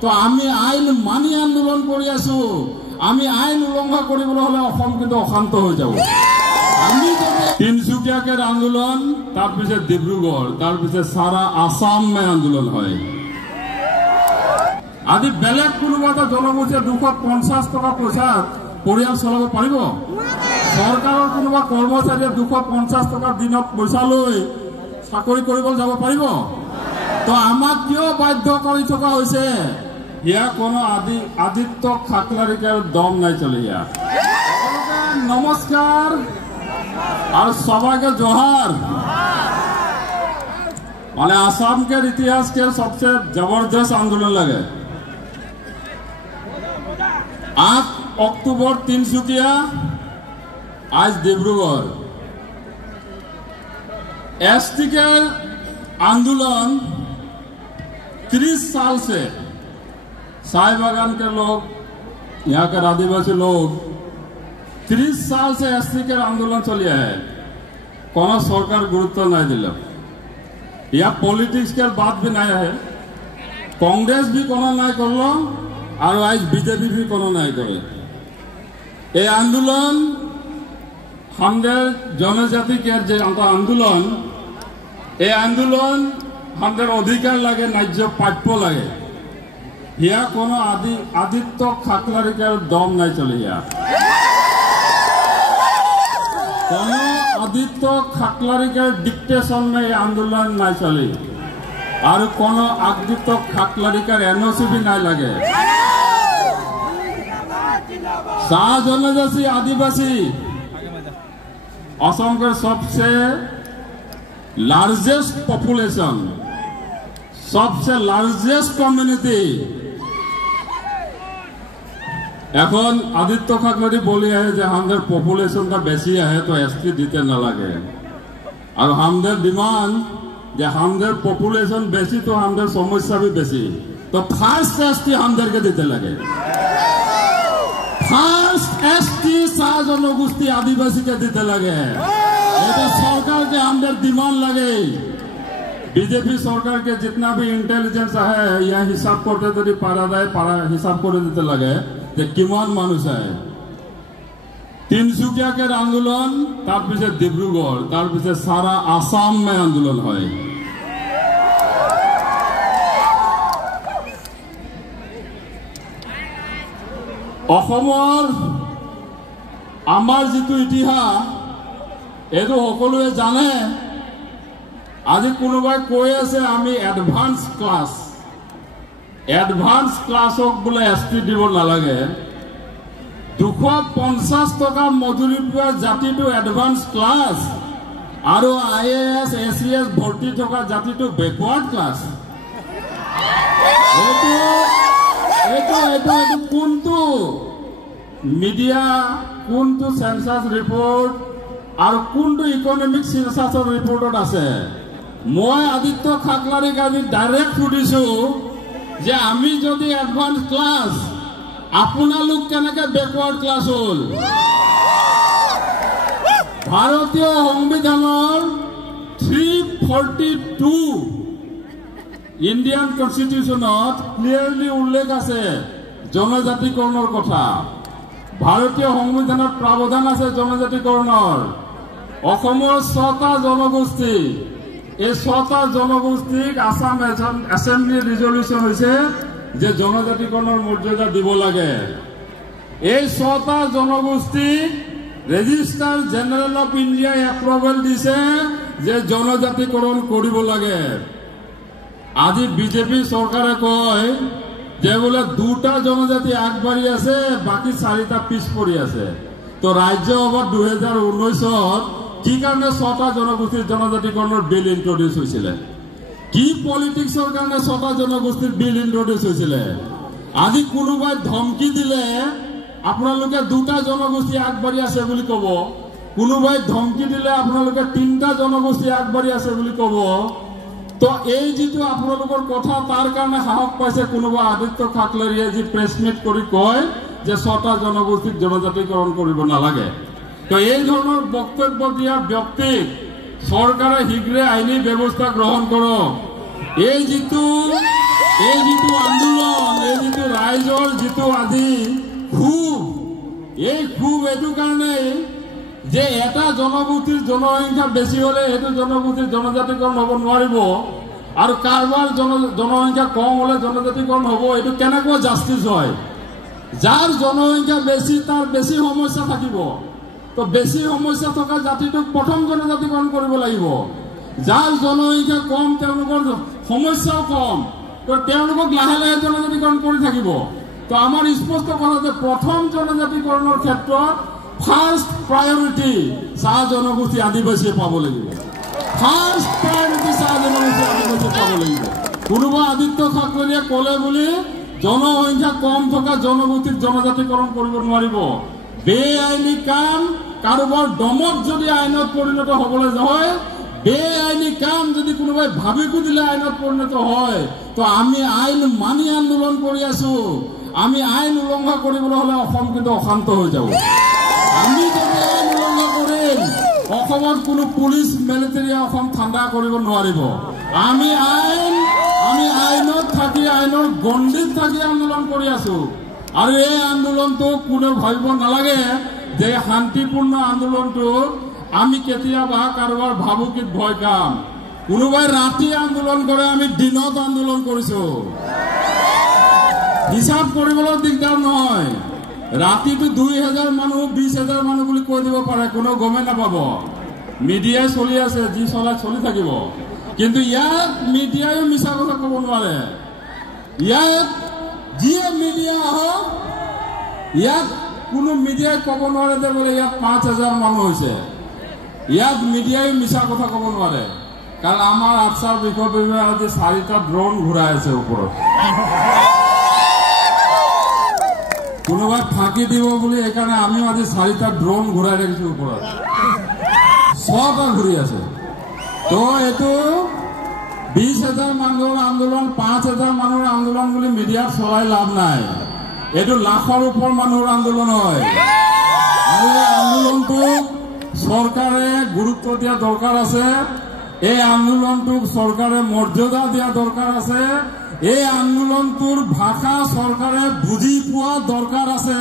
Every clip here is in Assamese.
তো আমি আইন মানি আন্দোলন কৰি আছো আমি আইন উলংঘা কৰিবলৈ হলে অসম কিন্তু অশান্ত হৈ যাব আমি তিনসুকিয়াকে আন্দোলন তাৰ পিছে ডিব্ৰুগড় তার পিছে সারা আসাম মে আন্দোলন হয় আজি বেলেগ কোনোবা এটা জনগোষ্ঠীয়ে 250 টকা পইচা পৰিয়াল চলাব পাৰিব সৰকাৰেৰ কোনোবা কৰ্মচাৰীয়ে 250 টকা দিনত পইচা লৈ চাকৰি কৰিব যাব পাৰিব তো আমাক কিয় বাধ্য কৰি থকা হৈছে ইয়া কোনো আদিত্য খাকলারিকার দম নাই চলে ইয়া নমস্কার और सभा के जोहार माने आसाम के इतिहास के सबसे जबरदस्त आंदोलन लगे 8 अक्टूबर तिनसुकिया आज डिब्रुगढ़ एसटी के आंदोलन 30 साल से साय बागान के लोग यहाँ के आदिवासी लोग 30 साल से एसटी के आंदोलन चलिए है कौन सरकार गुरुत्व नहीं दिल या पॉलिटिक्स के बात भी नहीं है कांग्रेस भी कोनो नहीं कर लो और आज बीजेपी भी कोनो नहीं करे ये आंदोलन हमारे जनजाति के जो आंदोलन ये आंदोलन हमारे अधिकार लगे न्याय प्राप्य लगे या कोनो आदित्य खाकलारिकार दम नहीं चले आदित्य खाकलारिकार डिक्टेशन में ये आंदोलन नहीं चले और कोनो आदित्य खाकलारिकार एनओसी भी नहीं लगे शाह जनजाति आदिवासी असम के सबसे लार्जेस्ट पॉपुलेशन सबसे लार्जेस्ट कम्युनिटी এখন आदित्य खाकलारी बोली है जो हमारे पॉपुलेशन का बेसी है तो एसटी दीते न लगे और हमारे डिमांड जो हमारे पॉपुलेशन बेसी तो हमारे समस्या भी बेसी तो फर्स्ट एसटी हमारे के दीते लगे फर्स्ट एसटी शाह जनगोष्ठी आदिवासी के दीते लगे ये सरकार के हमारे डिमांड लगे बीजेपी सरकार के जितना भी इंटेलिजेंस है यह हिसाब करते यदि पारा जाए पारा हिसाब कर दीते लगे किमान मानुष है तिनसुकिया के आंदोलन तार पीछे डिब्रुगढ़ तार पीछे सारा आसाम में आंदोलन है आमार जितु इतिहास एतो सकलोए जाने आज कोनोबाई कई आछे आमी एडभांस क्लासक बोले एसटी দিব নালাগে 250 টকা মজুরি পোৱা জাতিটো এডভান্স ক্লাস আৰু আইএএস এসিএস ভৰ্তি থকা জাতিটো ব্যাকওয়াৰ্ড ক্লাস এটো কোনটো মিডিয়া কোনটো সেন্সাস ৰিপোৰ্ট আৰু কোনটো ইকোনমিক সেন্সাসৰ ৰিপোৰ্টত আছে মই আদিত্য খাকলাৰিক আজি ডাইৰেক্ট সুধিছো যে আমি যদি এডভান্স ক্লাস আপোনালোক কেনেকে ব্যাকওয়াৰ্ড ক্লাস হল ভাৰতীয় সংবিধানৰ 342 ইন্ডিয়ান কনস্টিটিউশনত ক্লিয়াৰলি উল্লেখ আছে জনজাতিকৰণৰ কথা ভাৰতীয় সংবিধানত প্ৰাবধান আছে জনজাতিকৰণৰ অসমৰ 6টা জনগোষ্ঠী এই 6টা জনগোষ্ঠীক আসাম এসেম্বলি রিজলিউশন হয়েছে যে জনজাতিকরণের মর্যাদা দিব লাগে এই 6টা জনগোষ্ঠী রেজিস্টার জেনারেল অফ ইন্ডিয়া এপ্রুভেল দিছে যে জনজাতিকরণ করিব লাগে আজি বিজেপি সরকারে কয় যে বলে 2টা জনজাতি আগবাড়ি আছে বাকি 4টা পিছ পড়ি আছে তো রাজ্য সভা 2019 কি কারণে 6টা জনগোষ্ঠীর জনজাতিকরণের বিল ইন্ট্রোডিউস হয়েছিল কি পলিটিক্সের কারণে 6টা জনগোষ্ঠীর বিল ইন্ট্রোডিউস হয়েছিল আজি কোনোবাই ধমকি দিলে আপনালোকে 2টা জনগোষ্ঠী আগবাড়ি আছে বলি কব কোনোবাই ধমকি দিলে আপনালোকে 3টা জনগোষ্ঠী আগবাড়ি আছে বলি কব তো এই যেটো আপনালোকৰ কথা তাৰ কাৰণে সাহস পাইছে কোনোবা আদিত্য খাকলাৰিয়ে যে প্ৰেস মিট কৰি কয় যে 6টা জনগোষ্ঠীক জনজাতিকৰণ কৰিব নালাগে তো এই ধরনের বক্তব্য দিয়া ব্যক্তি সরকারে শীঘ্রে আইনি ব্যবস্থা গ্রহণ করো এই যেটো আন্দোলন এই যিটো আজি ক্ষোভ, এই ক্ষোভ এইটো কাৰণেই যে এটা জনগোষ্ঠীৰ জনসংখ্যা বেছি হলে সেইটো জনগোষ্ঠীৰ জনজাতিকৰণ হ'ব নোৱাৰিব, আৰু কাৰোবাৰ জনসংখ্যা কম হলে জনজাতিকৰণ হ'ব। এইটো কেনেকুৱা জাষ্টিছ হয়? যাৰ জনসংখ্যা বেছি তাৰ বেছি সমস্যা থাকিব, তো বেছি সমস্যা থকা জাতিটোক প্ৰথম জনজাতিকৰণ কৰিব লাগিব। যাৰ জনসংখ্যা কম তেওঁলোকৰ সমস্যাও কম, তো তেওঁলোকক লাহে লাহে জনজাতিকৰণ কৰি থাকিব। তো আমাৰ স্পষ্ট কথা যে প্ৰথম জনজাতিকৰণৰ ক্ষেত্ৰত ফাৰ্ষ্ট প্ৰায়ৰিটি চাহ জনগোষ্ঠী আদিবাসীয়ে পাব লাগিব। ফাৰ্ষ্ট প্ৰায়ৰিটি চাহ জনগোষ্ঠী আদিবাসীয়ে পাব লাগিব। কোনোবা আদিত্য ঠাকৰেয়ে ক'লে বুলি জনসংখ্যা কম থকা জনগোষ্ঠীৰ জনজাতিকৰণ কৰিব নোৱাৰিব। বেআইনী কাম কাৰোবাৰ দমত যদি আইনত পৰিণত হ'বলৈ হয়, বেআইনী কাম যদি কোনোবাই ভাবি দিলে আইনত পৰিণত হয়, তো আমি আইন মানি আন্দোলন কৰি আছো। আমি আইন উলংঘা কৰিবলৈ হলে অসম কিন্তু অশান্ত হৈ যাব। আমি যদি আইন উলংঘা কৰিম, অসমত কোনো পুলিচ মিলিটাৰীয়ে অসম ঠাণ্ডা কৰিব নোৱাৰিব। আমি আইনত থাকি আইনৰ গণ্ডিত থাকি আন্দোলন কৰি আছো। আৰু এই আন্দোলনটো কোনেও ভাবিব নালাগে যে শান্তিপূৰ্ণ আন্দোলনটো আমি কেতিয়াবা কাৰোবাৰ ভাবুকিত ভয় খাম। কোনোবাই ৰাতি আন্দোলন কৰে, আমি দিনত আন্দোলন কৰিছো। হিচাপ কৰিবলৈ দিগদাৰ নহয়। ৰাতিটো 2000 মানুহ 20,000 মানুহ বুলি কৈ দিব পাৰে, কোনেও গমে নাপাব। মিডিয়াই চলি আছে, যি চলাই চলি থাকিব। কিন্তু ইয়াত মিডিয়াইও মিছা কথা ক'ব নোৱাৰে। ইয়াত যিয়ে মিডিয়া আহক, ইয়াত কোনো মিডিয়াই ক'ব নোৱাৰে যে বোলে ইয়াত 5000 মানুহ হৈছে। ইয়াত মিডিয়াই মিছা কথা ক'ব নোৱাৰে, কাৰণ আমাৰ আফচাৰ বিষয় বিভাগে আজি 4টা ড্ৰোন ঘূৰাই আছে ওপৰত। কোনোবাই ফাঁকি দিব বুলি সেইকাৰণে আমিও আজি 4টা ড্ৰোন ঘূৰাই ৰাখিছো ওপৰত। 6টা ঘূৰি আছে। তো এইটো 20,000 মানুহৰ আন্দোলন, 5,000 মানুহৰ আন্দোলন বুলি মিডিয়াত চলাই লাভ নাই। এইটো লাখৰ ওপৰ মানুহৰ আন্দোলন হয়। আৰু এই আন্দোলনটোক চৰকাৰে গুৰুত্ব দিয়া দৰকাৰ আছে। এই আন্দোলনটোক চৰকাৰে মৰ্যাদা দিয়া দৰকাৰ আছে। এই আন্দোলনটোৰ ভাষা চৰকাৰে বুজি পোৱা দৰকাৰ আছে।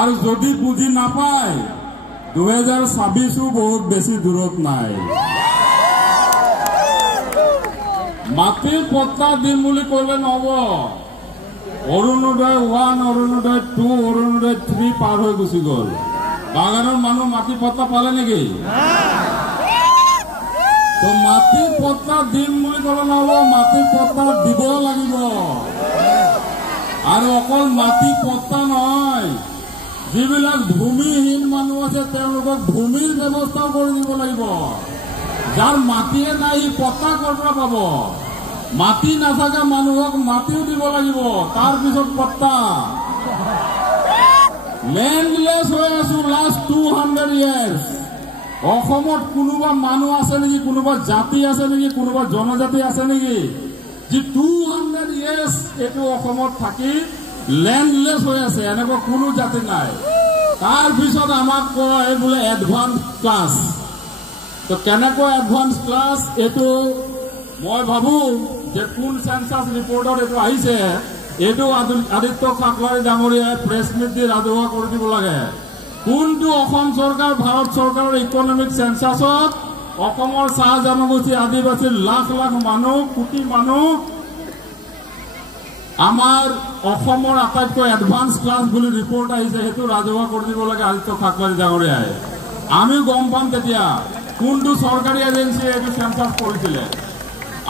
আৰু যদি বুজি নাপায়, 2026ও বহুত বেছি দূৰত নাই। মাটিৰ পট্টা দিম বুলি ক'লে নহব। অৰুণোদয় 1, অৰুণোদয় 2, অৰুণোদয় 3 পাৰ হৈ গুচি গ'ল। বাগানৰ মানুহ মাটি পট্টা পালে নেকি? তো মাটি পট্টা দিম বুলি ক'লে নহব, মাটি পট্টা দিব লাগিব। আৰু অকল মাটি পট্টা নহয়, যিবিলাক ভূমিহীন মানুহ আছে তেওঁলোকক ভূমিৰ ব্যৱস্থাও কৰি দিব লাগিব। যাৰ মাটিয়ে নাই সি পট্টা ক'ৰ পৰা পাব? মাটি নাথাকা মানুহক মাটিও দিব লাগিব, তাৰপিছত পট্টা। লেণ্ডলেছ হৈ আছো লাষ্ট 200 years। অসমত কোনোবা মানুহ আছে নেকি, কোনোবা জাতি আছে নেকি, কোনোবা জনজাতি আছে নেকি যি 200 years এইটো অসমত থাকি লেণ্ডলেছ হৈ আছে? এনেকুৱা কোনো জাতি নাই। তাৰপিছত আমাক কয় বোলে এডভান্স ক্লাছ। তো কেনেকুৱা এডভান্স ক্লাছ? এইটো মই ভাবো যে কোন সেন্সাস ৰিপৰ্টত এইটো আহিছে, এইটো আদিত্য ঠাকৰে ডাঙৰীয়াই প্ৰেছ মিট দি ৰাজহুৱা কৰি দিব লাগে। কোনটো অসম চৰকাৰ, ভাৰত চৰকাৰৰ ইকনমিক সেন্সাছত অসমৰ চাহ জনগোষ্ঠী আদিবাসীৰ লাখ লাখ মানুহ, কোটি মানুহ আমাৰ অসমৰ আটাইতকৈ এডভান্স ক্লাছ বুলি ৰিপৰ্ট আহিছে, সেইটো ৰাজহুৱা কৰি দিব লাগে আদিত্য ঠাকৰে ডাঙৰীয়াই। আমি গম পাম তেতিয়া কোনটো চৰকাৰী এজেঞ্চিয়ে এইটো সেন্সাস কৰিছিলে।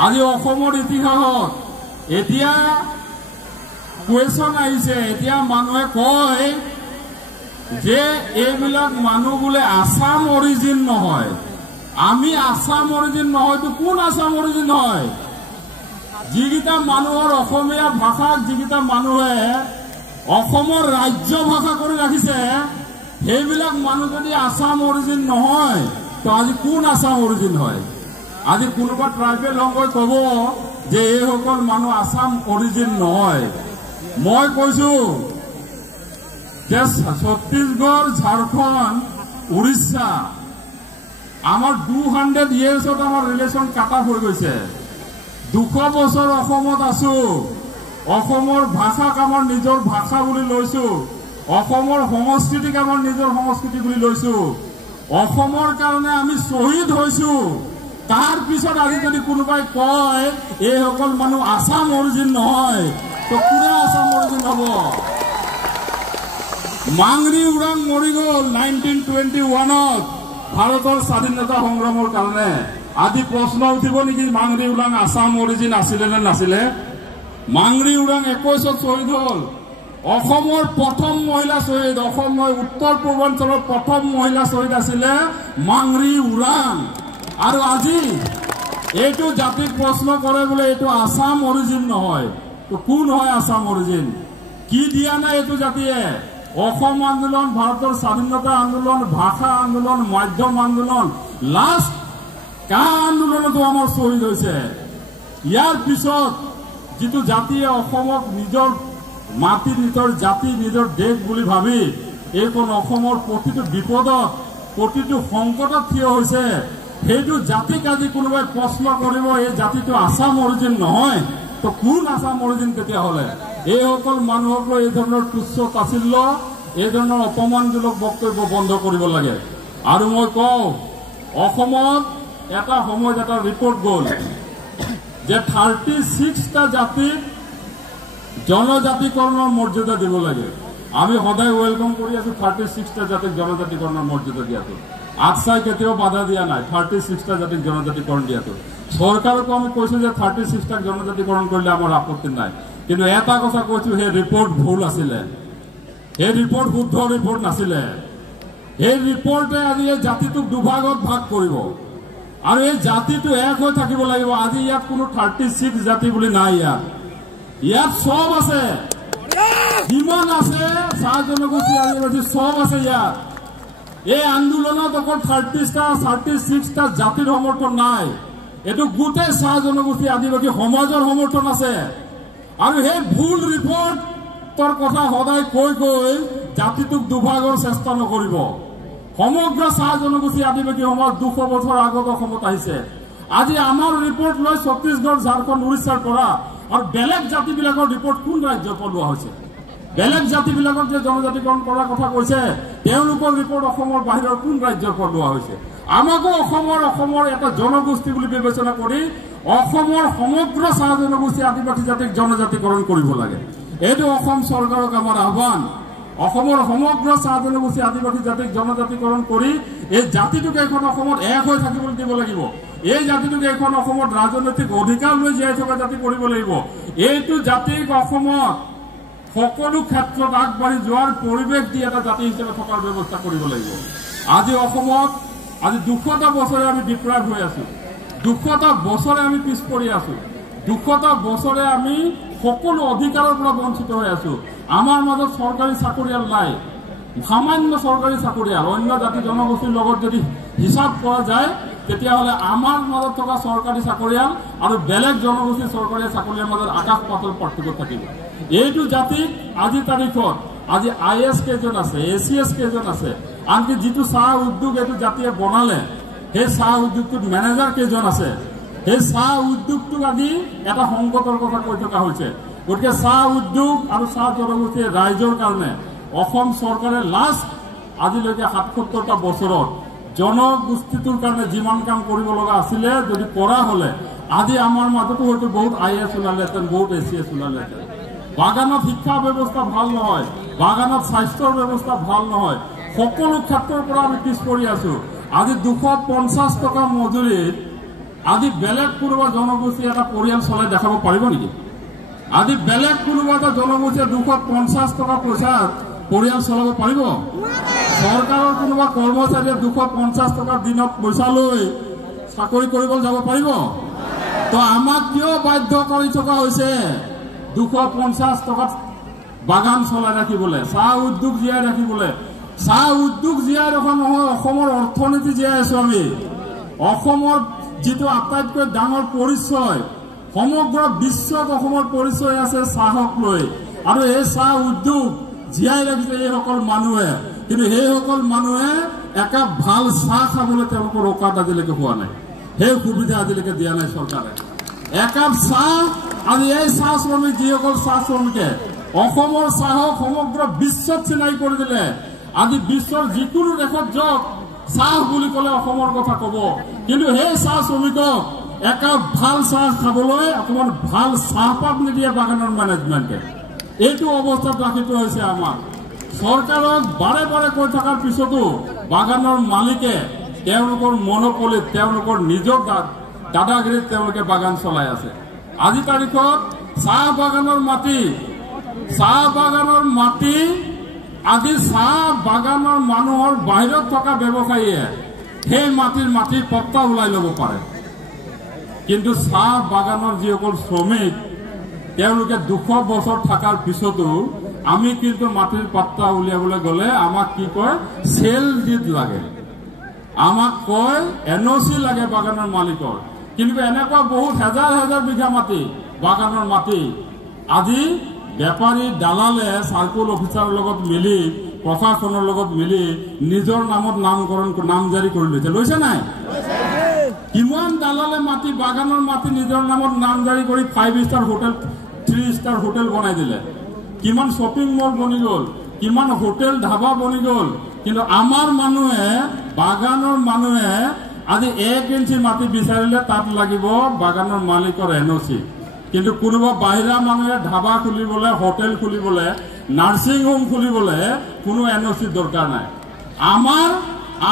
আজি অসমৰ ইতিহাসত এতিয়া কুৱেশ্যন আহিছে, এতিয়া মানুহে কয় যে এইবিলাক মানুহ বোলে আসাম অৰিজিন নহয়। আমি আসাম অৰিজিন নহয়তো কোন আসাম অৰিজিন হয়? যিকেইটা মানুহৰ অসমীয়া ভাষাক যিকেইটা মানুহে অসমৰ ৰাজ্য ভাষা কৰি ৰাখিছে, সেইবিলাক মানুহ যদি আসাম অৰিজিন নহয়, তো আজি কোন আসাম অৰিজিন হয়? আজি কোনোবা ট্ৰাইবেল সংঘই ক'ব যে এইসকল মানুহ আসাম অৰিজিন নহয়। মই কৈছো যে ছত্তীশগড়, ঝাৰখণ্ড, উৰিষ্যা আমাৰ 200 yearsত আমাৰ ৰিলেশ্যন কাট অফ হৈ গৈছে। 200 বছৰ অসমত আছো, অসমৰ ভাষাক আমাৰ নিজৰ ভাষা বুলি লৈছো, অসমৰ সংস্কৃতিক আমাৰ নিজৰ সংস্কৃতি বুলি লৈছো, অসমৰ কাৰণে আমি শ্বহীদ হৈছো। তাৰ পিছত আজি যদি কোনোবাই কয় এইসকল মানুহ আসাম অৰিজিন নহয়, তো কোনে আসাম অৰিজিন হ'ব? মাংৰি উৰাং মৰি গ'ল 1921ত ভাৰতৰ স্বাধীনতা সংগ্ৰামৰ কাৰণে। আজি প্ৰশ্ন উঠিব নেকি মাংৰি উৰাং আসাম অৰিজিন আছিলে নে নাছিলে? মাংৰি উৰাং 21ত শ্বহীদ হ'ল। অসমৰ প্ৰথম মহিলা শ্বহীদ, অসমৰ উত্তৰ পূৰ্বাঞ্চলৰ প্ৰথম মহিলা শ্বহীদ আছিলে মাংৰি উৰাং। আৰু আজি এইটো জাতিক প্ৰশ্ন কৰে বোলে এইটো আসাম অৰিজিন নহয়, তো কোন হয় আসাম অৰিজিন? কি দিয়া নাই এইটো জাতিয়ে? অসম আন্দোলন, ভাৰতৰ স্বাধীনতা আন্দোলন, ভাষা আন্দোলন, মাধ্যম আন্দোলন, লাষ্ট কা আন্দোলনতো আমাৰ শ্বহীদ হৈছে। ইয়াৰ পিছত যিটো জাতিয়ে অসমক নিজৰ মাটি, নিজৰ জাতি, নিজৰ দেশ বুলি ভাবি এইখন অসমৰ প্ৰতিটো বিপদত, প্ৰতিটো সংকটত থিয় হৈছে, সেইটো জাতিক আজি কোনোবাই প্ৰশ্ন কৰিব এই জাতিটো আসাম অৰিজিন নহয়, তো কোন আসাম অৰিজিন তেতিয়াহ'লে? এইসকল মানুহক লৈ এই ধৰণৰ তুচ্ছ তাচ্ছিল্য, এই ধৰণৰ অপমানজনক বক্তব্য বন্ধ কৰিব লাগে। আৰু মই কওঁ, অসমত এটা সময়ত এটা ৰিপৰ্ট গ'ল যে 36টা জাতিক জনজাতিকৰণৰ মৰ্যাদা দিব লাগে। আমি সদায় ওয়েলকাম কৰি আছো 36টা জাতিক জনজাতিকৰণৰ মৰ্যাদা দিয়াটো। আজচাই কেতিয়াও বাধা দিয়া নাই 36টা জাতিক জনজাতিকৰণ দিয়াটো। চৰকাৰকো আমি কৈছো যে 36টাক জনজাতিকৰণ কৰিলে আমাৰ আপত্তি নাই, কিন্তু এটা কথা কৈছো, সেই ৰিপৰ্ট ভুল আছিলে, সেই ৰিপৰ্ট শুদ্ধ ৰিপৰ্ট নাছিলে। এই ৰিপৰ্টে আজি এই জাতিটোক দুভাগত ভাগ কৰিব আৰু এই জাতিটো এক হৈ থাকিব লাগিব। আজি ইয়াত কোনো 36 জাতি বুলি নাই, ইয়াত সব আছে, যিমান আছে চাহ জনগোষ্ঠী আদিবাসী সব আছে ইয়াত। এই আন্দোলনত অকল 36টা জাতিৰ সমৰ্থন নাই, এইটো গোটেই চাহ জনগোষ্ঠী আদিবাসী সমাজৰ সমৰ্থন আছে। আৰু সেই ভুল ৰিপৰ্টৰ কথা সদায় কৈ কৈ জাতিটোক দুভাগৰ চেষ্টা নকৰিব। সমগ্ৰ চাহ জনগোষ্ঠী আদিবাসী সমাজ 200 বছৰ আগত অসমত আহিছে। আজি আমাৰ ৰিপৰ্ট লৈ ছত্তীশগড়, ঝাৰখণ্ড, উৰিষ্যাৰ পৰা আৰু বেলেগ জাতিবিলাকৰ ৰিপৰ্ট কোন ৰাজ্যৰ পৰা লোৱা হৈছে? বেলেগ জাতিবিলাকক যে জনজাতিকৰণ কৰাৰ কথা কৈছে, তেওঁলোকৰ ৰিপৰ্ট অসমৰ বাহিৰৰ কোন ৰাজ্যৰ পৰা লোৱা হৈছে? আমাকো অসমৰ এটা জনগোষ্ঠী বুলি বিবেচনা কৰি অসমৰ সমগ্ৰ চাহ জনগোষ্ঠী আদিবাসী জাতিক জনজাতিকৰণ কৰিব লাগে। এইটো অসম চৰকাৰক আমাৰ আহ্বান। অসমৰ সমগ্ৰ চাহ জনগোষ্ঠী আদিবাসী জাতিক জনজাতিকৰণ কৰি এই জাতিটোক এখন অসমত এক হৈ থাকিবলৈ দিব লাগিব। এই জাতিটোক এখন অসমত ৰাজনৈতিক অধিকাৰ লৈ জীয়াই থকা জাতি কৰিব লাগিব। এইটো জাতিক অসমত সকলো ক্ষেত্ৰত আগবাঢ়ি যোৱাৰ পৰিৱেশ দি এটা জাতি হিচাপে থকাৰ ব্যৱস্থা কৰিব লাগিব। আজি অসমত আজি 200টা বছৰে আমি ডিপ্ৰাইভ হৈ আছো, 200টা বছৰে আমি পিছ পৰি আছো, 200টা বছৰে আমি সকলো অধিকাৰৰ পৰা বঞ্চিত হৈ আছো। আমাৰ মাজত চৰকাৰী চাকৰিয়াল নাই, সামান্য চৰকাৰী চাকৰিয়াল। অন্য জাতি জনগোষ্ঠীৰ লগত যদি হিচাপ কৰা যায় তেতিয়াহ'লে আমাৰ মাজত থকা চৰকাৰী চাকৰিয়াল আৰু বেলেগ জনগোষ্ঠীৰ চৰকাৰী চাকৰিয়াৰ মাজত আকাশ পাতাল পাৰ্থক্য থাকিব। এইটো জাতিক আজিৰ তাৰিখত আজি IAS কেইজন আছে, ACS কেইজন আছে, আনকি যিটো চাহ উদ্যোগ এইটো জাতিয়ে বনালে সেই চাহ উদ্যোগটোত মেনেজাৰ কেইজন আছে, সেই চাহ উদ্যোগটোক আজি এটা সংকটৰ কথা কৈ থকা হৈছে। গতিকে চাহ উদ্যোগ আৰু চাহ জনগোষ্ঠীৰ ৰাইজৰ কাৰণে অসম চৰকাৰে লাষ্ট আজিলৈকে 77টা বছৰত জনগোষ্ঠীটোৰ কাৰণে যিমান কাম কৰিব লগা আছিলে যদি কৰা হলে আজি আমাৰ মাজতো হয়তো বহুত IAS ওলালেহেঁতেন, বহুত ACS ওলালেহেঁতেন। বাগানত শিক্ষা ব্যৱস্থা ভাল নহয়, বাগানত স্বাস্থ্যৰ ব্যৱস্থা ভাল নহয়, সকলো ক্ষেত্ৰৰ পৰা আমি পিছ পৰি আছো। আজি 250 টকা মজুৰিত আজি বেলেগ কোনোবা জনগোষ্ঠী এটা পৰিয়াল চলাই দেখাব পাৰিব নেকি? আজি বেলেগ কোনোবা এটা জনগোষ্ঠীয়ে 250 টকা পইচাত পৰিয়াল চলাব পাৰিব? চৰকাৰৰ কোনোবা কৰ্মচাৰীয়ে 250 টকা দিনত পইচা লৈ চাকৰি কৰিবলৈ যাব পাৰিব? তো আমাক কিয় বাধ্য কৰি থকা হৈছে 250 টকাত বাগান চলাই ৰাখিবলৈ, চাহ উদ্যোগ জীয়াই ৰাখিবলৈ? চাহ উদ্যোগ জীয়াই ৰখা নহয়, অসমৰ অৰ্থনীতি জীয়াই আছো আমি। অসমৰ যিটো আটাইতকৈ ডাঙৰ পৰিচয়, সমগ্ৰ বিশ্বত অসমৰ পৰিচয় আছে চাহক লৈ, আৰু এই চাহ উদ্যোগ জীয়াই ৰাখিছে এইসকল মানুহে। কিন্তু সেইসকল মানুহে একাপ ভাল চাহ খাবলৈ তেওঁলোকৰ অকাত আজিলৈকে হোৱা নাই, সেই সুবিধা আজিলৈকে দিয়া নাই চৰকাৰে। একাপ চাহ আজি এই চাহ শ্ৰমিক যিসকল চাহ শ্ৰমিকে অসমৰ চাহক সমগ্ৰ বিশ্বত চিনাকি কৰি দিলে। আজি বিশ্বৰ যিকোনো দেশত যাওক চাহ বুলি ক'লে অসমৰ কথা ক'ব, কিন্তু সেই চাহ শ্ৰমিকক একাপ ভাল চাহ খাবলৈ অকমান ভাল চাহপাত নিদিয়ে বাগানৰ মেনেজমেণ্টে। এইটো অৱস্থাত ৰাখি থোৱা হৈছে। আমাক চৰকাৰক বাৰে বাৰে কৈ থকাৰ পিছতো বাগানৰ মালিকে তেওঁলোকৰ মনোপলিত, তেওঁলোকৰ নিজৰ দাদাগিৰিত তেওঁলোকে বাগান চলাই আছে। আজি তাৰিখত চাহ বাগানৰ মাটি আজি চাহ বাগানৰ মানুহৰ বাহিৰত থকা ব্যৱসায়ীয়ে সেই মাটিৰ পট্টা ওলাই ল'ব পাৰে, কিন্তু চাহ বাগানৰ যিসকল শ্ৰমিক তেওঁলোকে 200 বছৰ থকাৰ পিছতো আমি কিন্তু মাটিৰ পাত্তা উলিয়াবলৈ গ'লে আমাক কি কয়, চেল ডিড লাগে, আমাক কয় NOC লাগে বাগানৰ মালিকৰ। কিন্তু এনেকুৱা বহুত হাজাৰ হাজাৰ বিঘা মাটি বাগানৰ মাটি আজি বেপাৰী দালালে চাৰ্কুল অফিচাৰৰ লগত মিলি, প্ৰশাসনৰ লগত মিলি নিজৰ নামত নাম জাৰি কৰি লৈছে নাই? কিমান দালালে মাটি বাগানৰ মাটি নিজৰ নামত নাম জাৰি কৰি 5 ষ্টাৰ হোটেল 3 ষ্টাৰ হোটেল বনাই দিলে, কিমান শ্বপিং মল বনি গ'ল, কিমান হোটেল ধাবা বনি গ'ল। কিন্তু আমাৰ মানুহে বাগানৰ মানুহে আজি 1 ইঞ্চি মাটি বিচাৰিলে তাত লাগিব বাগানৰ মালিকৰ NOC। কিন্তু কোনোবা বাহিৰা মানুহে ধাবা খুলিবলৈ, হোটেল খুলিবলৈ, নাৰ্ছিং হোম খুলিবলৈ কোনো NOC দৰকাৰ নাই।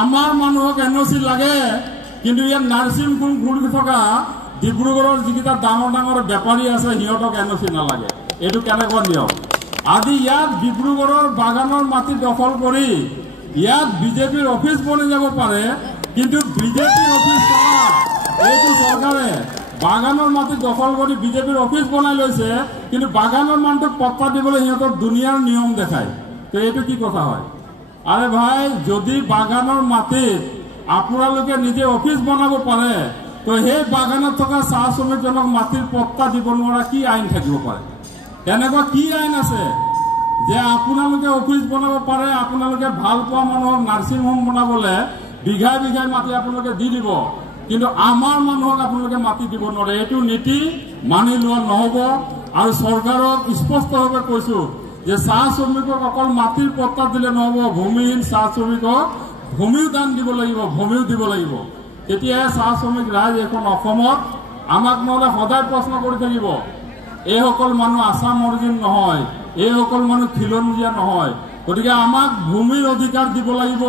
আমাৰ মানুহক NOC লাগে, কিন্তু ইয়াত নাৰ্ছিং হোম খুলি থকা ডিব্ৰুগড়ৰ যিকেইটা ডাঙৰ ডাঙৰ বেপাৰী আছে সিহঁতক NOC নালাগে। এইটো কেনেকুৱা নিয়ম? আজি ইয়াত ডিব্ৰুগড়ৰ বাগানৰ মাটি দখল কৰি ইয়াত বিজেপিৰ অফিচ বনি যাব পাৰে, কিন্তু বিজেপিৰ অফিচ এইটো চৰকাৰে বাগানৰ মাটি দখল কৰি বিজেপিৰ অফিচ বনাই লৈছে, কিন্তু বাগানৰ মানুহটোক পট্টা দিবলৈ সিহঁতৰ দুনিয়াৰ নিয়ম দেখায়। তো এইটো কি কথা হয়? আৰে ভাই, যদি বাগানৰ মাটিত আপোনালোকে নিজে অফিচ বনাব পাৰে, তো সেই বাগানত থকা চাহ শ্ৰমিকজনক মাটিৰ পট্টা দিব নোৱাৰা কি আইন থাকিব পাৰে? এনেকুৱা কি আইন আছে যে আপোনালোকে অফিচ বনাব পাৰে, আপোনালোকে ভাল পোৱা মানুহক নাৰ্ছিং হোম বনাবলৈ বিঘাই বিঘাই মাটি আপোনালোকে দি দিব, কিন্তু আমাৰ মানুহক আপোনালোকে মাটি দিব নোৱাৰে? এইটো নীতি মানি লোৱা নহ'ব। আৰু চৰকাৰক স্পষ্টভাৱে কৈছো যে চাহ শ্ৰমিকক অকল মাটিৰ পট্টা দিলে নহ'ব, ভূমিহীন চাহ শ্ৰমিকক ভূমিও দান দিব লাগিব, ভূমিও দিব লাগিব। তেতিয়াহে চাহ শ্ৰমিক ৰাইজ এখন অসমত আমাক নহ'লে সদায় প্ৰশ্ন কৰি থাকিব, এইসকল মানুহ আছাম অৰিজিন নহয়, এইসকল মানুহ খিলঞ্জীয়া নহয়। গতিকে আমাক ভূমিৰ অধিকাৰ দিব লাগিব,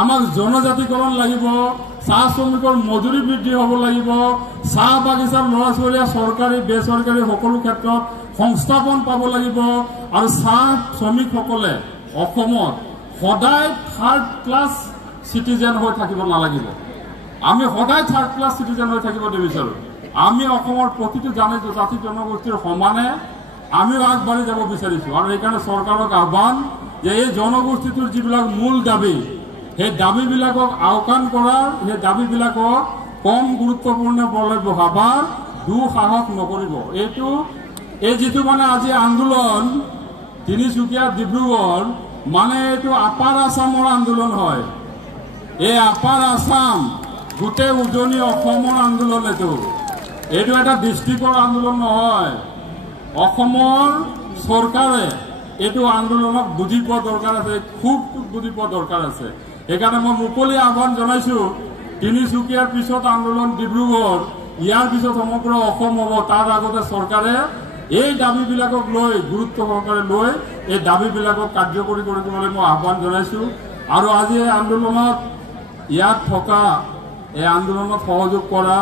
আমাক জনজাতিকৰণ লাগিব, চাহ শ্ৰমিকৰ মজুৰি বৃদ্ধি হ'ব লাগিব, চাহ বাগিচাৰ ল'ৰা ছোৱালীয়ে চৰকাৰী বেচৰকাৰী সকলো ক্ষেত্ৰত সংস্থাপন পাব লাগিব। আৰু চাহ শ্ৰমিকসকলে অসমত সদায় 3rd ক্লাছ চিটিজেন হৈ থাকিব নালাগিব। আমি সদায় 3rd ক্লাছ চিটিজেন হৈ থাকিব নিবিচাৰোঁ। আমি অসমৰ প্ৰতিটো জাতি জনগোষ্ঠীৰ সমানে আমিও আগবাঢ়ি যাব বিচাৰিছোঁ। আৰু সেইকাৰণে চৰকাৰক আহ্বান যে এই জনগোষ্ঠীটোৰ যিবিলাক মূল দাবী, সেই দাবীবিলাকক আওকাণ কৰাৰ, সেই দাবীবিলাকক কম গুৰুত্বপূৰ্ণ বলে ভাবাৰ দুঃসাহস নকৰিব। এই যিটো মানে আজি আন্দোলন তিনিচুকীয়া ডিব্ৰুগড়, মানে এইটো আপাৰ আছামৰ আন্দোলন হয়। এই আপাৰ আছাম গোটেই উজনি অসমৰ আন্দোলন। এইটো এটা ডিষ্ট্ৰিক্টৰ আন্দোলন নহয়। অসমৰ চৰকাৰে এইটো আন্দোলনক বুজি পোৱা দৰকাৰ আছে, খুব বুজি পোৱা দৰকাৰ আছে। সেইকাৰণে মই মুকলি আহ্বান জনাইছোঁ, তিনিচুকীয়াৰ পিছত আন্দোলন ডিব্ৰুগড়, ইয়াৰ পিছত সমগ্ৰ অসম হ'ব। তাৰ আগতে চৰকাৰে এই দাবীবিলাকক লৈ গুৰুত্ব সহকাৰে লৈ এই দাবীবিলাকক কাৰ্যকৰী কৰিবলৈ মই আহ্বান জনাইছোঁ। আৰু আজি এই আন্দোলনত ইয়াত থকা, এই আন্দোলনত সহযোগ কৰা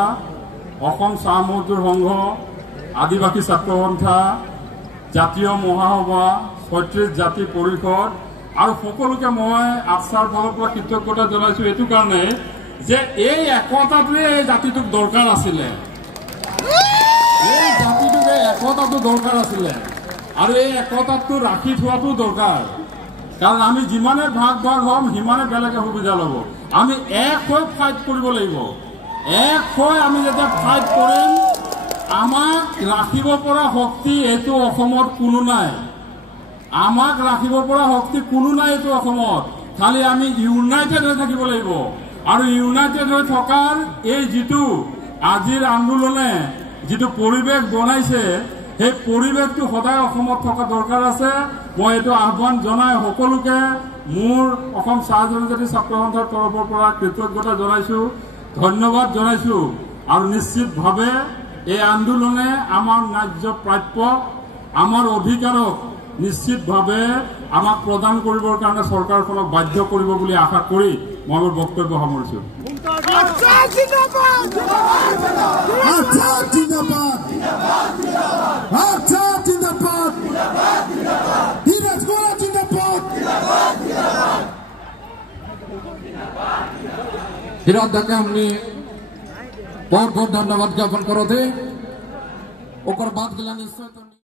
অসম চাহ মজদুৰ সংঘ, আদিবাসী ছাত্ৰ সন্থা, জাতীয় মহাসভা, 36 জাতি পৰিষদ আৰু সকলোকে মই আশ্বাৰ ফালৰ পৰা কৃতজ্ঞতা জনাইছোঁ। এইটো কাৰণে যে এই একতাটোৱে এই জাতিটোক দৰকাৰ আছিলে, এই জাতিটোক এই একতাটো দৰকাৰ আছিলে। আৰু এই একতাটো ৰাখি থোৱাটো দৰকাৰ, কাৰণ আমি যিমানে ভাগ হ'ম সিমানে বেলেগে সুবিধা ল'ব। আমি এক হৈ ফাইট কৰিব লাগিব। এক হৈ আমি যেতিয়া ফাইট কৰিম, আমাক ৰাখিব পৰা শক্তি এইটো অসমত কোনো নাই। আমাক ৰাখিব পৰা শক্তি কোনো নাই এইটো অসমত। খালি আমি ইউনাইটেড হৈ থাকিব লাগিব। আৰু ইউনাইটেড হৈ থকাৰ এই যিটো আজিৰ আন্দোলনে যেটো পৰিৱেশ বনাইছে সেই পৰিৱেশটো সদায় অসমত থকা দৰকাৰ আছে। মই এইটো আহ্বান জনাই সকলোকে মোৰ অসম চাহ জনজাতি ছাত্ৰ সন্থাৰ তৰফৰ পৰা কৃতজ্ঞতা জনাইছো, ধন্যবাদ জনাইছো। আৰু নিশ্চিতভাৱে এই আন্দোলনে আমাৰ ন্যায্য প্ৰাপ্য, আমাৰ অধিকাৰক নিশ্চিতভাৱে আমাক প্ৰদান কৰিবৰ কাৰণে চৰকাৰখনক বাধ্য কৰিব বুলি আশা কৰি মই মোৰ বক্তব্য সামৰিছো। हिराद दा के हमने बहुत बहुत धन्यवाद ज्ञापन करो थे। ऊपर बात गिला निश्चय